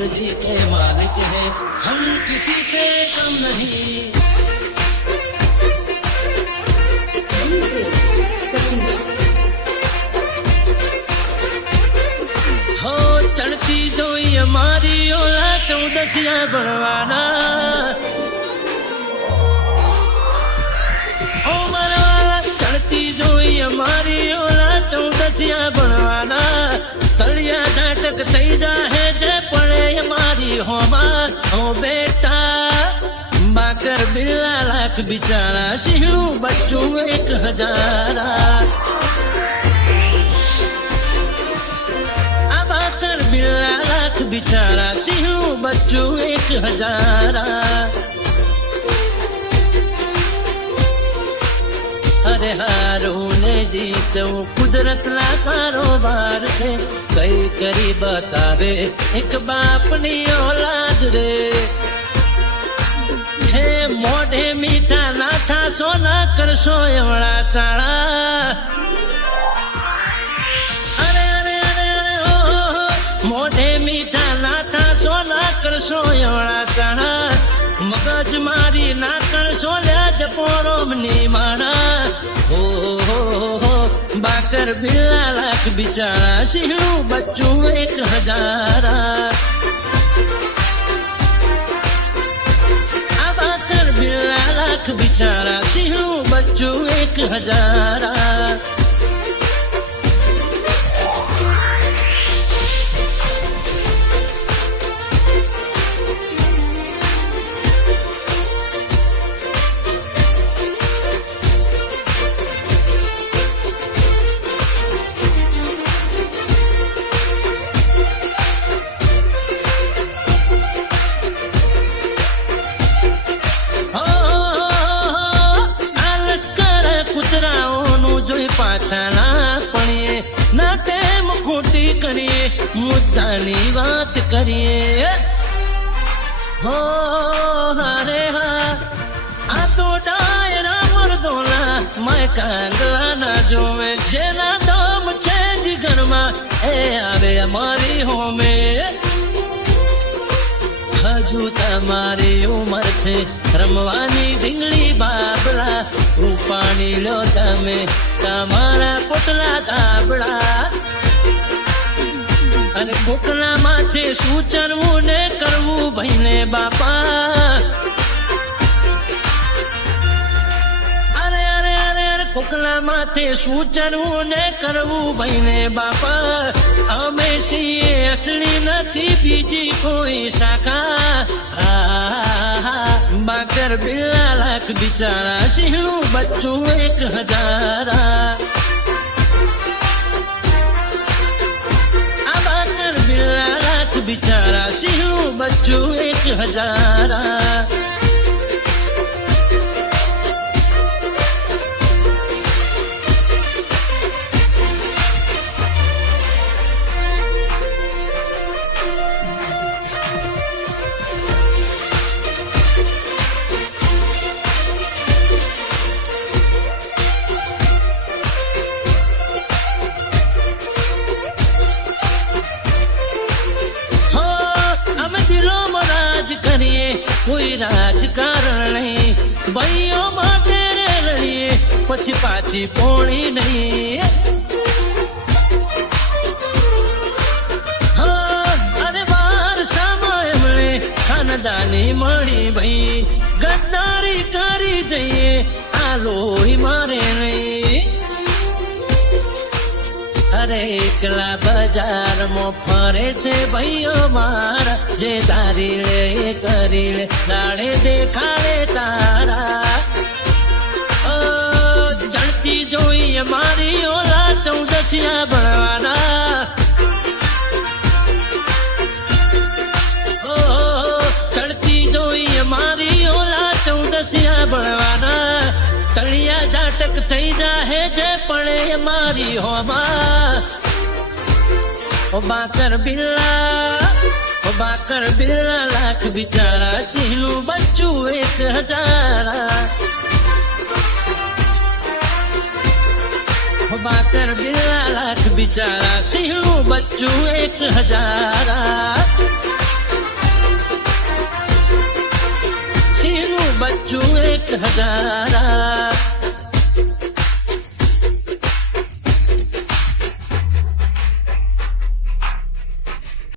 मर्जी के मालिक है, हम किसी से कम नहीं। हो चढ़ती जोई हमारी ओला 14 बनवाना, ओ मरवाला चढ़ती जोई हमारी ओला 14 बनवाना। तड़िया नाटक थई जाए जे पड़े हमारी होमा। ओ बेटा बाकर बिल्ला लाख बिचारा, सिंहू बच्चों 1000। बाकर बिल्ला लाख बिचारा, सिंहू बच्चों 1000। अरे हारूने जीतो कुदरत ना कारोबार छे, कई करी बतावे एक बापनी औलाद रे। हे मोढे मीठा ना था सोना करशो एवड़ा चाड़ा। अरे अरे अरे ओ मोढे मीठा ना था सोना करशो एवड़ा चाड़ा। मगज मारी ना करशो ल्याज पोरोमनी माना। हो बाकर बिल्ला लाख बिचारा, सिंहू बच्चों 1000। बाकर बिल्ला लाख बिचारा, सिंहू बच्चों 1000। પાછાના પણીએ ના ટેમ ખોટી કરીએ, મુદ્દાની વાત કરીએ। હો હારે હા આ તો ડાયરા મરદોના મેં કાંદલા ના જોવે, જેના દમ છે જીગરમાં એ આવે અમારી હોમે। હજુ તમારી ઉંમર છે રમવાની ઢીંગલી બાબલા, ઉપાડી લો તમે તમારા પોતલા તાબડા। અને કોકના માથે શું ચરવું ને કરવું ભાઈને બાપા। અરે અરે અરે અરે કોકના માથે શું ચરવું ને કરવું ભાઈને બાપા। અમે છીએ અસલી નથી બીજી કોઈ શાખા। बाकर बिल्ला लाख बिचारा, सिंहू बच्चों 1000। बाकर बिल्ला लाख बिचारा, सिंहू बच्चों 1000। कोई राजकारण नहीं भाइयों माटे रड़िए, पछी पाछी पोणी नहीं। हाँ अरे बार समय में खानदानी मड़ी भाई, गद्दारी करी जाइए आलो ही मारे नहीं। अरे एकला बाजार में फरे से भाइयों मारा, जे दारी ले करी ले दाड़े देखाड़े तारा। चढ़ती जोई हमारी ओला 14 बनवाना। चढ़ती जोई हमारी ओला 14 बनवाना। तड़िया जाटक थई जाए जे पड़े हमारी होमा। ओ बाकर बिल्ला लाख बिचारा, सिंहू बच्चों 1000। बाकर बिल्ला लाख बिचारा, सिंहू बच्चों 1000। સિંહનું બચ્ચું 1000